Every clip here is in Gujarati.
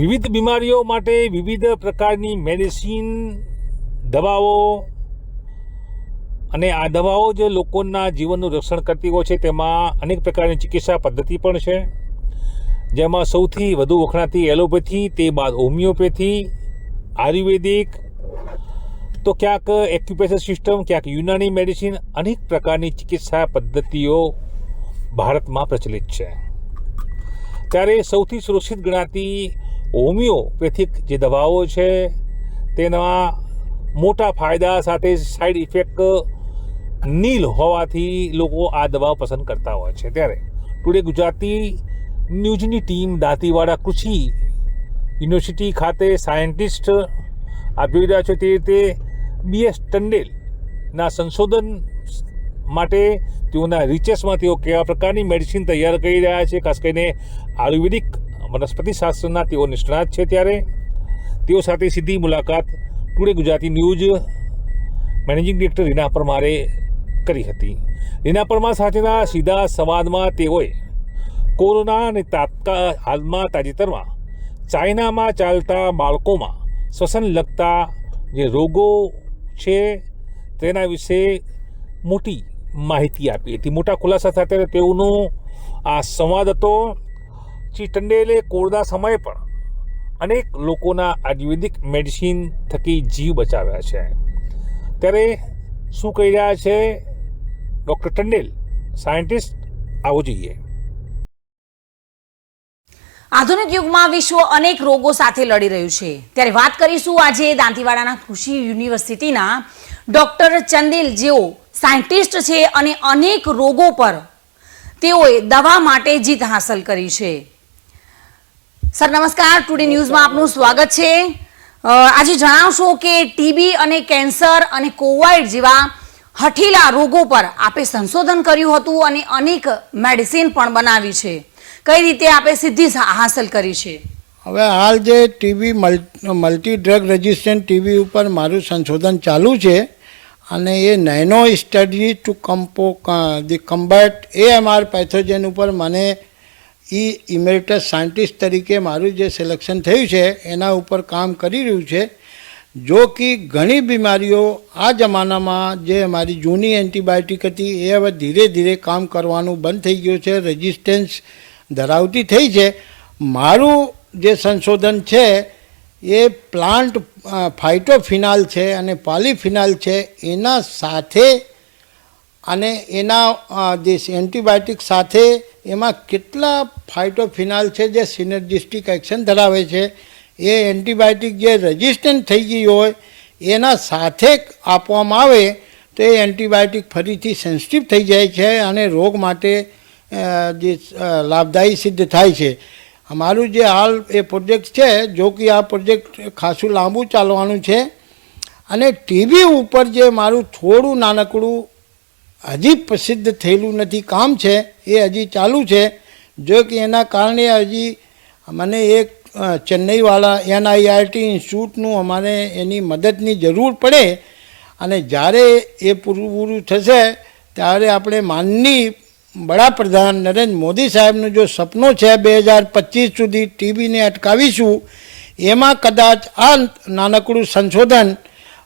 વિવિધ બીમારીઓ માટે વિવિધ પ્રકારની મેડિસિન, દવાઓ અને આ દવાઓ જે લોકોના જીવનનું રક્ષણ કરતી હોય છે તેમાં અનેક પ્રકારની ચિકિત્સા પદ્ધતિ પણ છે, જેમાં સૌથી વધુ વખણાતી એલોપેથી, તે બાદ હોમિયોપેથી, આયુર્વેદિક, તો ક્યાંક એક્યુપ્રેશર સિસ્ટમ, ક્યાંક યુનાની મેડિસિન, અનેક પ્રકારની ચિકિત્સા પદ્ધતિઓ ભારતમાં પ્રચલિત છે. ત્યારે સૌથી સુરક્ષિત ગણાતી હોમિયોપેથિક જે દવાઓ છે તેના મોટા ફાયદા સાથે સાઈડ ઇફેક્ટ નીલ હોવાથી લોકો આ દવાઓ પસંદ કરતા હોય છે. ત્યારે ટુડે ગુજરાતી ન્યૂઝની ટીમ દાંતીવાડા કૃષિ યુનિવર્સિટી ખાતે સાયન્ટિસ્ટ આપ જોઈ રહ્યા છો તે રીતે BS ટંડેલના સંશોધન માટે તેઓના રિસર્ચમાં તેઓ કેવા પ્રકારની મેડિસિન તૈયાર કરી રહ્યા છે, ખાસ કરીને આયુર્વેદિક વનસ્પતિશાસ્ત્રના તેઓ નિષ્ણાત છે. ત્યારે તેઓ સાથે સીધી મુલાકાત today Gujarati news managing director Reena પરમારે કરી હતી. રીના પરમાર સાથેના સીધા સંવાદમાં તેઓએ કોરોના અને હાલમાં તાજેતરમાં ચાઇનામાં ચાલતા બાળકોમાં શ્વસન લગતા જે રોગો છે તેના વિશે મોટી માહિતી આપી હતી. મોટા ખુલાસા સાથે તેઓનો આ સંવાદ હતો. શ્રી ટંડેલે કોરોના સમયે પણ અનેક લોકોના આયુર્વેદિક મેડિસિન થકી જીવ બચાવ્યા છે. ત્યારે શું કહી રહ્યા છે ડૉક્ટર ટંડેલ, સાયન્ટિસ્ટ, આવો જોઈએ. આધુનિક યુગમાં વિશ્વ અનેક રોગો સાથે લડી રહ્યું છે. ત્યારે વાત કરીશું આજે દાંતીવાડાના કૃષિ યુનિવર્સિટીના ડોક્ટર ચંદેલ, જેઓ સાયન્ટિસ્ટ છે અને અનેક રોગો પર તેઓએ દવા માટે જીત હાંસલ કરી છે. સર નમસ્કાર, ટુડે ન્યૂઝમાં આપનું સ્વાગત છે. આજે જણાવશો કે ટીબી અને કેન્સર અને કોવિડ જેવા હઠીલા રોગો પર આપે સંશોધન કર્યું હતું અને અનેક મેડિસિન પણ બનાવી છે. કઈ રીતે આપે સિદ્ધિ હાંસલ કરી છે? હવે હાલ જે TB multi drug resistant TB ઉપર મારું સંશોધન ચાલુ છે અને એ નેનો સ્ટડી ટુ કમ્બેટ AMR પેથોજન ઉપર મને ઇમેરિટસ સાયન્ટિસ્ટ તરીકે મારું જે સિલેક્શન થયું છે એના ઉપર કામ કરી રહ્યું છે. જો કે ઘણી બીમારીઓ આ જમાનામાં જે અમારી જૂની એન્ટીબાયોટિક હતી એ હવે ધીરે ધીરે કામ કરવાનું બંધ થઈ ગયું છે, રેઝિસ્ટન્સ ધરાવતી થઈ છે. મારું જે સંશોધન છે એ પ્લાન્ટ ફાઇટોફિનાલ છે અને પોલિફિનાલ છે, એના સાથે અને એના જે એન્ટીબાયોટિક સાથે એમાં કેટલા ફાઇટોફિનાલ છે જે સિનર્જિસ્ટિક એક્શન ધરાવે છે. એ એન્ટીબાયોટિક જે રેઝિસ્ટન્ટ થઈ ગઈ હોય એના સાથે આપવામાં આવે તો એ એન્ટીબાયોટિક ફરીથી સેન્સિટિવ થઈ જાય છે અને રોગ માટે જે લાભદાયી સિદ્ધ થાય છે. અમારું જે હાલ એ પ્રોજેક્ટ છે, જો કે આ પ્રોજેક્ટ ખાસું લાંબુ ચાલવાનું છે અને ટીબી ઉપર જે મારું થોડું નાનકડું હજી પ્રસિદ્ધ થયેલું નથી કામ છે એ હજી ચાલુ છે. જો કે એના કારણે હજી મને એક ચેન્નઈવાળા NIRT ઇન્સ્ટિટ્યૂટનું અમારે એની મદદની જરૂર પડે અને જ્યારે એ પૂરું થશે ત્યારે આપણે માનની વડાપ્રધાન નરેન્દ્ર મોદી સાહેબનું જો સપનું છે 2025 સુધી ટીબીને અટકાવીશું, એમાં કદાચ આ નાનકડું સંશોધન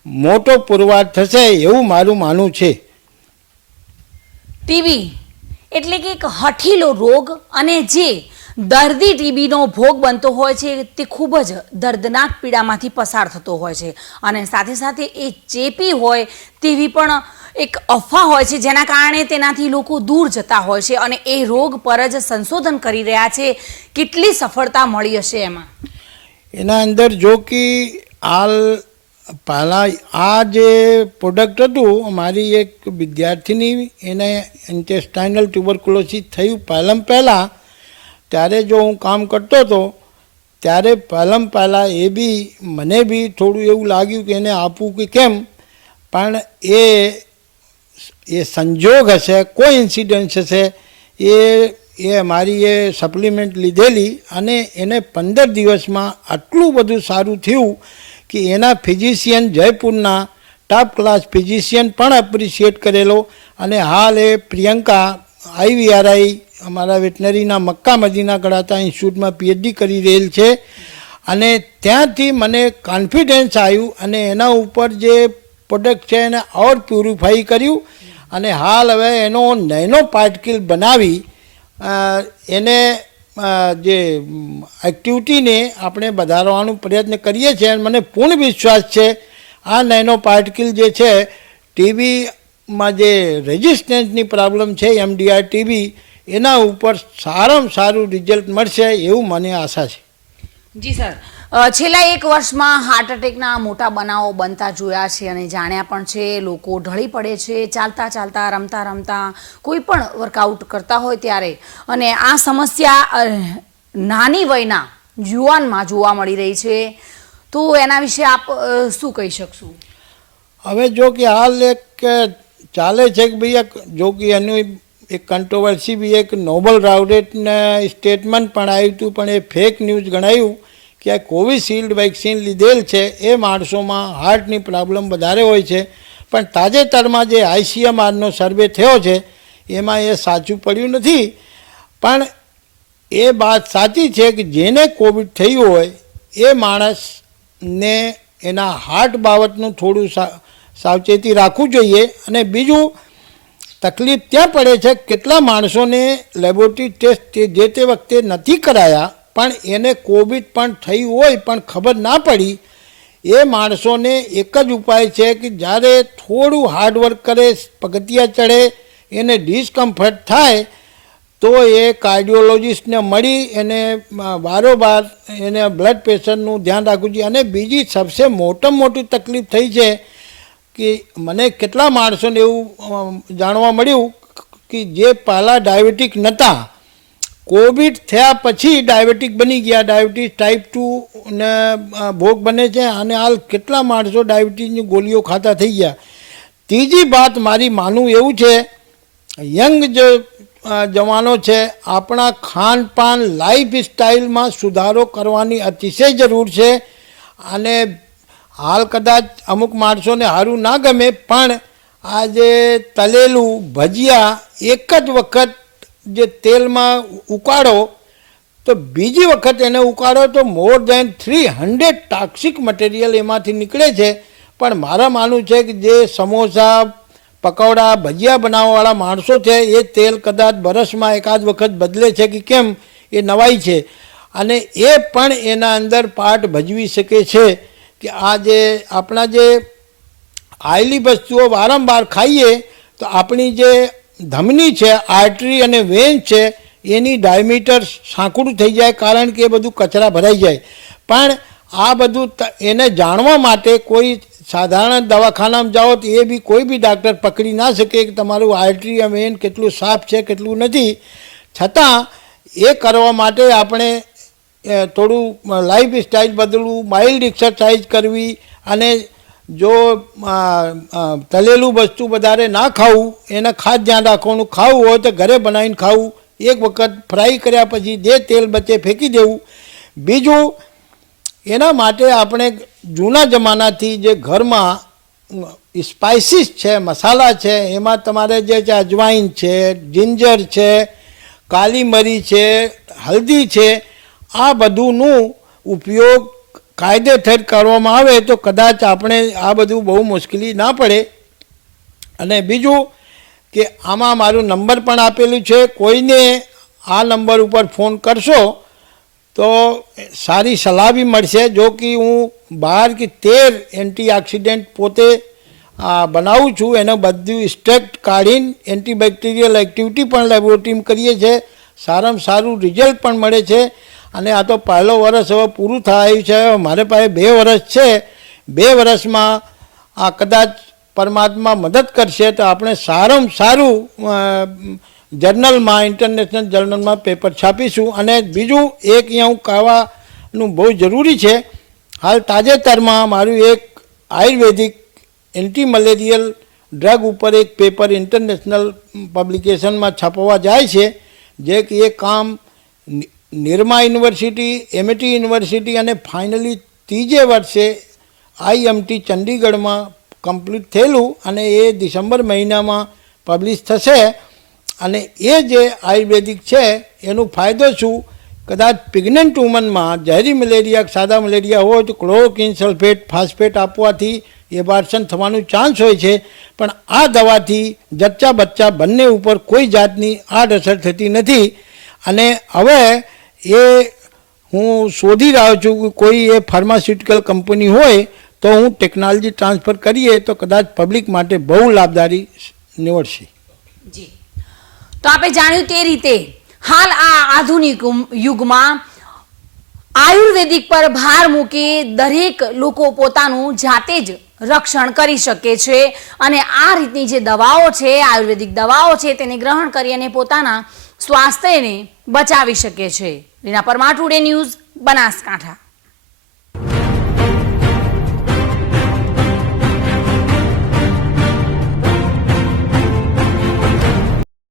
મોટો પુરવાર થશે એવું મારું માનવું છે. ટીબી એટલે કે એક હઠીલો રોગ અને જે દર્દી ટીબીનો ભોગ બનતો હોય છે તે ખૂબ જ દર્દનાક પીડામાંથી પસાર થતો હોય છે અને સાથે સાથે એ ચેપી હોય તેવી પણ એક અફવા હોય છે, જેના કારણે તેનાથી લોકો દૂર જતા હોય છે અને એ રોગ પર જ સંશોધન કરી રહ્યા છે. કેટલી સફળતા મળી હશે એમાં? એના અંદર જો કે હાલ પહેલાં આ જે પ્રોડક્ટ હતું, મારી એક વિદ્યાર્થીની એને ઇન્ટેસ્ટાઇનલ ટ્યુબરક્યુલોસિસ થયું પહેલાં ત્યારે જો હું કામ કરતો હતો ત્યારે પહેલાં એ બી મને બી થોડું એવું લાગ્યું કે એને આપવું કે કેમ, પણ એ સંજોગ હશે, કોઈ ઇન્સિડન્સ હશે, એ મારી એ સપ્લિમેન્ટ લીધેલી અને એને 15 દિવસમાં આટલું બધું સારું થયું કે એના ફિઝિશિયન જયપુરના ટોપ ક્લાસ ફિઝિશિયન પણ એપ્રિશિએટ કરેલો અને હાલ એ પ્રિયંકા IVRI અમારા વેટનરીના મક્કા મદીના કરાતા ઇન્સ્ટિટ્યૂટમાં PhD કરી રહેલ છે અને ત્યાંથી મને કોન્ફિડન્સ આવ્યું અને એના ઉપર જે પ્રોડક્ટ છે એને ઓર પ્યુરિફાઈ કર્યું અને હાલ હવે એનો નેનો પાર્ટિકલ બનાવી એને જે એક્ટિવિટીને આપણે વધારવાનો પ્રયત્ન કરીએ છીએ અને મને પૂર્ણ વિશ્વાસ છે આ નેનો પાર્ટિકલ જે છે ટીબીમાં જે રેઝિસ્ટન્સની પ્રોબ્લેમ છે MDR ટીબી એના ઉપર સારામાં સારું રિઝલ્ટ મળશે એવું મને આશા છે. જી સર, છેલ્લા 1 વર્ષમાં હાર્ટ એટેકના મોટા બનાવો બનતા જોયા છે અને જાણ્યા પણ છે. લોકો ઢળી પડે છે ચાલતા ચાલતા, રમતા રમતા, કોઈ પણ વર્કઆઉટ કરતા હોય ત્યારે, અને આ સમસ્યા નાની વયના યુવાનમાં જોવા મળી રહી છે. તો એના વિશે આપ શું કહી શકશો? હવે જો કે હાલ એક ચાલે છે કે ભાઈ જો કે એનું એક કંટ્રોવર્સી બી એક નોબલ રાઉટેટને સ્ટેટમેન્ટ પણ આવ્યું હતું, પણ એ ફેક ન્યૂઝ ગણાયું કે આ કોવિશિલ્ડ વેક્સિન લીધેલ છે એ માણસોમાં હાર્ટની પ્રોબ્લેમ વધારે હોય છે. પણ તાજેતરમાં જે ICMRનો સર્વે થયો છે એમાં એ સાચું પડ્યું નથી. પણ એ વાત સાચી છે કે જેને કોવિડ થયું હોય એ માણસને એના હાર્ટ બાબતનું થોડું સાવચેતી રાખવું જોઈએ. અને બીજું તકલીફ ત્યાં પડે છે કેટલા માણસોને લેબોરેટરી ટેસ્ટ જે તે વખતે નથી કરાયા પણ એને કોવિડ પણ થયું હોય પણ ખબર ના પડી. એ માણસોને એક જ ઉપાય છે કે જ્યારે થોડું હાર્ડવર્ક કરે, પગથિયા ચડે, એને ડિસ્કમ્ફર્ટ થાય તો એ કાર્ડિયોલોજિસ્ટને મળી એને વારોવાર એને બ્લડ પ્રેશરનું ધ્યાન રાખવું જોઈએ. અને બીજી સબસે મોટામાં મોટી તકલીફ થઈ છે કે મને કેટલા માણસોને એવું જાણવા મળ્યું કે જે પહેલાં ડાયાબિટીક નહોતા, કોવિડ થયા પછી ડાયાબિટીક બની ગયા, ડાયાબિટીસ ટાઈપ 2 ને ભોગ બને છે અને હાલ કેટલા માણસો ડાયાબિટીસની ગોળીઓ ખાતા થઈ ગયા. ત્રીજી વાત મારી માનવું એવું છે, યંગ જે જવાનો છે આપણા ખાનપાન લાઈફ સ્ટાઇલમાં સુધારો કરવાની અતિશય જરૂર છે. અને હાલ કદાચ અમુક માણસોને સારું ના ગમે પણ આ જે તળેલું ભજીયા એક જ વખત જે તેલમાં ઉકાળો તો બીજી વખત એને ઉકાળો તો મોર દેન 300 ટોક્સિક મટીરિયલ એમાંથી નીકળે છે. પણ મારા માનવું છે કે જે સમોસા, પકોડા, ભજીયા બનાવવાવાળા માણસો છે એ તેલ કદાચ વરસમાં એકાદ વખત બદલે છે કે કેમ એ નવાઈ છે. અને એ પણ એના અંદર પાર્ટ ભજવી શકે છે કે આ જે આપણા જે આયલી વસ્તુઓ વારંવાર ખાઈએ તો આપણી જે ધમની છે, આર્ટરી અને વેન છે એની ડાયમીટર સાંકડું થઈ જાય કારણ કે એ બધું કચરા ભરાઈ જાય. પણ આ બધું એને જાણવા માટે કોઈ સાધારણ દવાખાનામાં જાઓ તો એ બી કોઈ બી ડાક્ટર પકડી ના શકે કે તમારું આર્ટરી અને વેન કેટલું સાફ છે કેટલું નથી. છતાં એ કરવા માટે આપણે થોડું લાઈફ સ્ટાઇલ બદલવું, માઇલ્ડ એક્સરસાઇઝ કરવી અને જો તળેલું વસ્તુ વધારે ના ખાવું એને ખાસ ધ્યાન રાખવાનું. ખાવું હોય તો ઘરે બનાવીને ખાવું, એક વખત ફ્રાય કર્યા પછી જે તેલ બચે ફેંકી દેવું. બીજું એના માટે આપણે જૂના જમાનાથી જે ઘરમાં સ્પાઇસીસ છે, મસાલા છે એમાં તમારે જે છે અજવાઈન છે, જિંજર છે, કાલી મરી છે, હલ્દી છે, આ બધુંનું ઉપયોગ કાયદેસર કરવામાં આવે તો કદાચ આપણે આ બધું બહુ મુશ્કેલી ના પડે. અને બીજું કે આમાં મારું નંબર પણ આપેલું છે, કોઈને આ નંબર ઉપર ફોન કરશો તો સારી સલાહ બી મળશે. જો કે હું 12 કે 13 એન્ટીઓક્સિડન્ટ પોતે બનાવું છું, એનું બધું સ્ટ્રેક્ટ કાઢીને એન્ટીબેક્ટેરિયલ એક્ટિવિટી પણ લેબોરેટરીમાં કરીએ છીએ, સારામાં સારું રિઝલ્ટ પણ મળે છે. અને આ તો પહેલો વર્ષ હવે પૂરું થયું છે, મારે પાસે 2 વર્ષ છે. 2 વર્ષમાં આ કદાચ પરમાત્મા મદદ કરશે તો આપણે સારામાં સારું જર્નલમાં, ઇન્ટરનેશનલ જર્નલમાં પેપર છાપીશું. અને બીજું એક અહીંયા હું કહેવાનું બહુ જરૂરી છે, હાલ તાજેતરમાં મારું એક આયુર્વેદિક એન્ટી મલેરિયલ ડ્રગ ઉપર એક પેપર ઇન્ટરનેશનલ પબ્લિકેશનમાં છાપવા જાય છે, જે કે એ કામ નિરમા યુનિવર્સિટી, MIT યુનિવર્સિટી અને ફાઇનલી 3જે વર્ષે IMT ચંડીગઢમાં કમ્પ્લીટ થયેલું અને એ ડિસેમ્બર મહિનામાં પબ્લિશ થશે. અને એ જે આયુર્વેદિક છે એનો ફાયદો શું કદાચ પ્રેગ્નન્ટ વુમનમાં ઝેરી મલેરિયા સાદા મલેરિયા હોય તો ક્લોરોક્વિન સલ્ફેટ ફાસ્ફેટ આપવાથી એબાર્શન થવાનું ચાન્સ હોય છે, પણ આ દવાથી જચ્ચા બચ્ચા બંને ઉપર કોઈ જાતની આડઅસર થતી નથી. અને હવે એ હું શોધી રહ્યો છું કે કોઈ એ ફાર્માસ્યુટિકલ કંપની હોય તો હું ટેકનોલોજી ટ્રાન્સફર કરીએ તો કદાચ પબ્લિક માટે બહુ લાભદારી નીવડશે. જી, તો આપણે જાણ્યું તે રીતે હાલ આ આધુનિક યુગમાં આયુર્વેદિક પર ભાર મૂકી દરેક લોકો પોતાનું જાતે જ રક્ષણ કરી શકે છે અને આ રીતની જે દવાઓ છે, આયુર્વેદિક દવાઓ છે, તેને ગ્રહણ કરી અને પોતાના સ્વાસ્થ્યને બચાવી શકે છે. Reena Parmar, today news, Banaskantha.